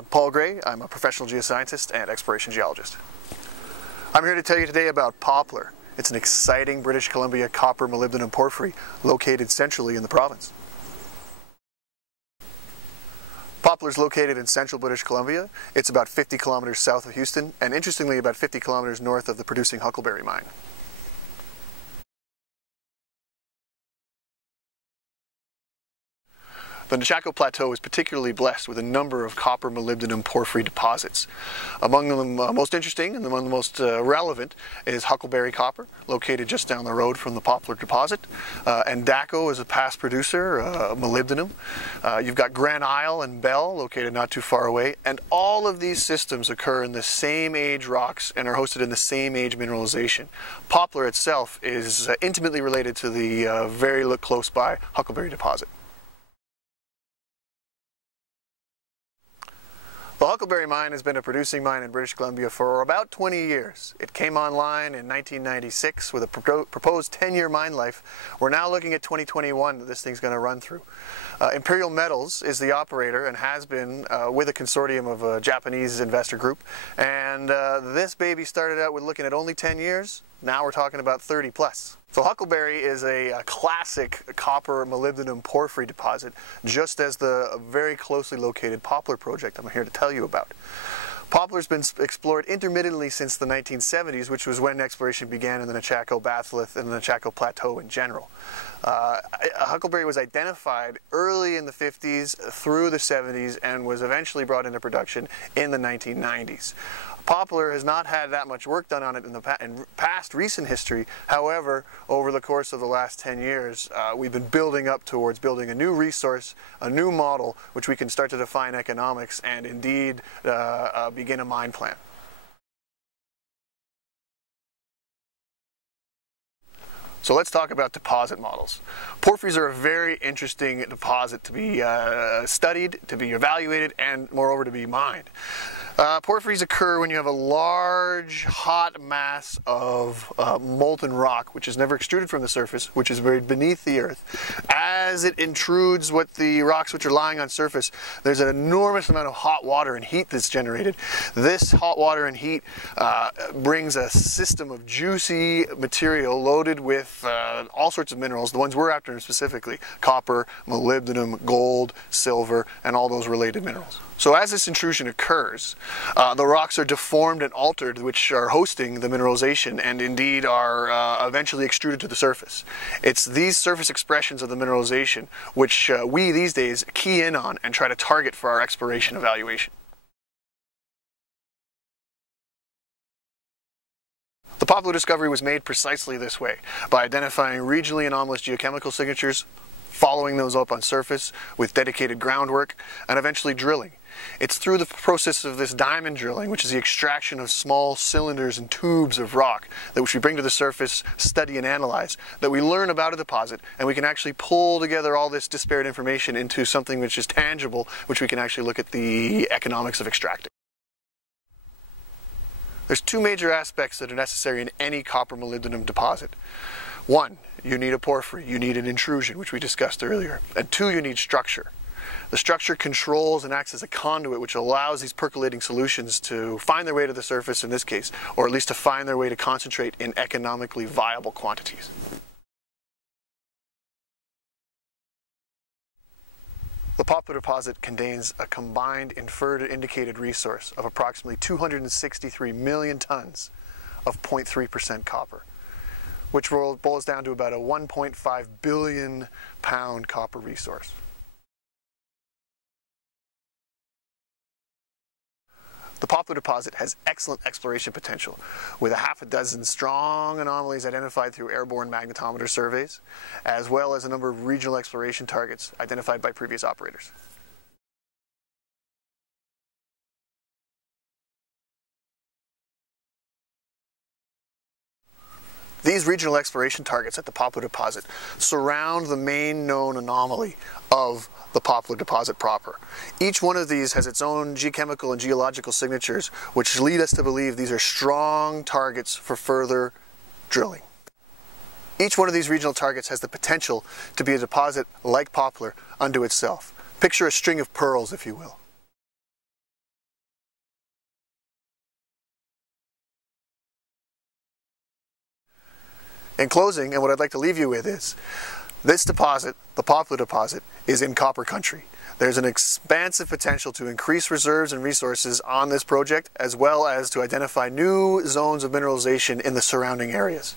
I'm Paul Gray. I'm a professional geoscientist and exploration geologist. I'm here to tell you today about Poplar. It's an exciting British Columbia copper molybdenum porphyry located centrally in the province. Poplar is located in central British Columbia. It's about 50 kilometers south of Houston, and interestingly about 50 kilometers north of the producing Huckleberry mine. The Nechako Plateau is particularly blessed with a number of copper molybdenum porphyry deposits. Among them most interesting and among the most relevant is Huckleberry Copper, located just down the road from the Poplar deposit. And Daco is a past producer, molybdenum. You've got Grand Isle and Bell, located not too far away. And all of these systems occur in the same age rocks and are hosted in the same age mineralization. Poplar itself is intimately related to the very close by Huckleberry deposit. The Huckleberry mine has been a producing mine in British Columbia for about 20 years. It came online in 1996 with a proposed 10-year mine life. We're now looking at 2021 that this thing's going to run through. Imperial Metals is the operator and has been with a consortium of a Japanese investor group. And this baby started out with looking at only 10 years. Now we're talking about 30 plus. So Huckleberry is a classic copper molybdenum porphyry deposit, just as the very closely located Poplar project I'm here to tell you about. Poplar's been explored intermittently since the 1970s, which was when exploration began in the Nechako batholith and the Nechako Plateau in general. Huckleberry was identified early in the 50s through the 70s and was eventually brought into production in the 1990s. Poplar has not had that much work done on it in past recent history. However, over the course of the last 10 years, we've been building up towards building a new resource, a new model, which we can start to define economics and indeed begin a mine plan. So let's talk about deposit models. Porphyries are a very interesting deposit to be studied, to be evaluated, and moreover to be mined. Porphyries occur when you have a large, hot mass of molten rock, which is never extruded from the surface, which is buried beneath the earth. As it intrudes what the rocks which are lying on surface, there's an enormous amount of hot water and heat that's generated. This hot water and heat brings a system of juicy material loaded with all sorts of minerals, the ones we're after specifically: copper, molybdenum, gold, silver, and all those related minerals. So as this intrusion occurs, the rocks are deformed and altered, which are hosting the mineralization and indeed are eventually extruded to the surface. It's these surface expressions of the mineralization which we these days key in on and try to target for our exploration evaluation. The Poplar discovery was made precisely this way, by identifying regionally anomalous geochemical signatures, following those up on surface with dedicated groundwork, and eventually drilling. It's through the process of this diamond drilling, which is the extraction of small cylinders and tubes of rock, that which we bring to the surface, study and analyze, that we learn about a deposit, and we can actually pull together all this disparate information into something which is tangible, which we can actually look at the economics of extracting. There's two major aspects that are necessary in any copper molybdenum deposit. One, you need a porphyry, you need an intrusion, which we discussed earlier. And two, you need structure. The structure controls and acts as a conduit which allows these percolating solutions to find their way to the surface in this case, or at least to find their way to concentrate in economically viable quantities. The Poplar deposit contains a combined inferred and indicated resource of approximately 263 million tons of 0.3% copper, which boils down to about a 1.5 billion pound copper resource. The Poplar deposit has excellent exploration potential, with a half a dozen strong anomalies identified through airborne magnetometer surveys, as well as a number of regional exploration targets identified by previous operators. These regional exploration targets at the Poplar deposit surround the main known anomaly of the Poplar deposit proper. Each one of these has its own geochemical and geological signatures, which lead us to believe these are strong targets for further drilling. Each one of these regional targets has the potential to be a deposit like Poplar unto itself. Picture a string of pearls, if you will. In closing, and what I'd like to leave you with is, this deposit, the Poplar deposit, is in copper country. There's an expansive potential to increase reserves and resources on this project, as well as to identify new zones of mineralization in the surrounding areas.